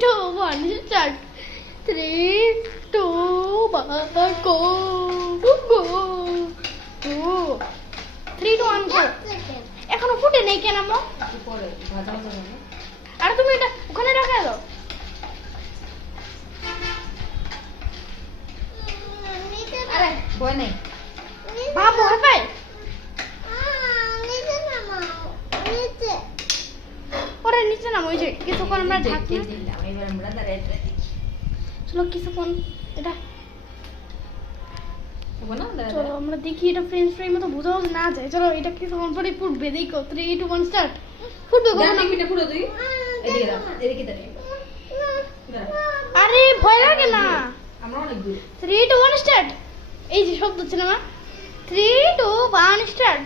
2 1 start 3 2 1 go go 3 2 1 go এখনো ফুটে নেই কেন আম্মু পরে ভাজা ভাজা হবে আর তুমি এটা ওখানে রাখা দাও আরে ভয় নেই বাবা ভয় পায় ওরে নিচে নামো ওই যে কিছুক্ষণ আমরা ঢাকি দিলাম এবার আমরা দাঁড়ায় দেখি চলো কিছুক্ষণ এটা হবে না চলো আমরা দেখি এটা ফ্রেঞ্চ ফ্রাই মতো বোঝাও না যায় চলো এটা কিছুক্ষণ পরে ফুটবে দেখো 3 2 1 স্টার্ট ফুটবে কখন দাঁড়া মিনিট পুরো তুই এদিকে দাও এদিকে দাঁড়িয়ে আরে ভয় লাগে না আমরা অনেক দূর 3 2 1 স্টার্ট এই যে শব্দ ছিল না 3 2 1 স্টার্ট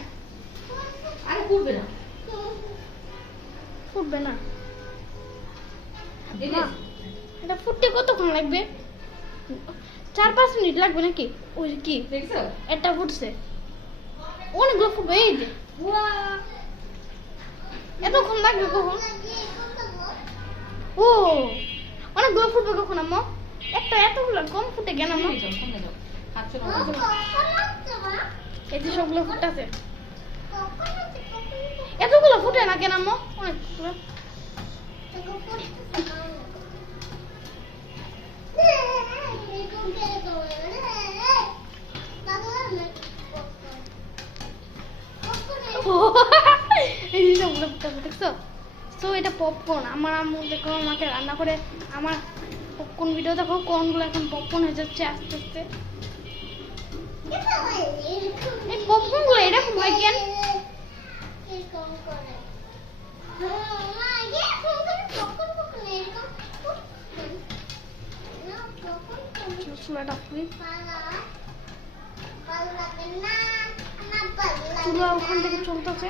আরে পুরবে না ফুটবে না দিলে মা, এটা ফুটতে কতক্ষণ লাগবে 4-5 মিনিট লাগবে নাকি ওই যে কি দেখছো এটা ফুটছে অনেকগুলো ফুটবে এই যে ওয়া এতক্ষণ লাগবে কখন ও অনেকগুলো ফুটবে কখন আম্মা একটা এতগুলো কম ফুটে কেন আম্মা কমে যাও হাত চলো এই যে সবগুলো ফুটাছে এতগুলো ফুটে না কেন আম্মা অনেকগুলো এই যে সবগুলো ফুটাছে দেখছো তো এটা পপকর্ন আমার আম্মু দেখো আমাকে রান্না করে আমার পপকর্ন ভিডিও দেখো কোনগুলো এখন পপকর্ন হয়ে যাচ্ছে আস্তে আস্তে এই পপকর্ন গুলো এরকম হয় কেন চুলাটা খুলি চুলা ওখান থেকে চলতেছে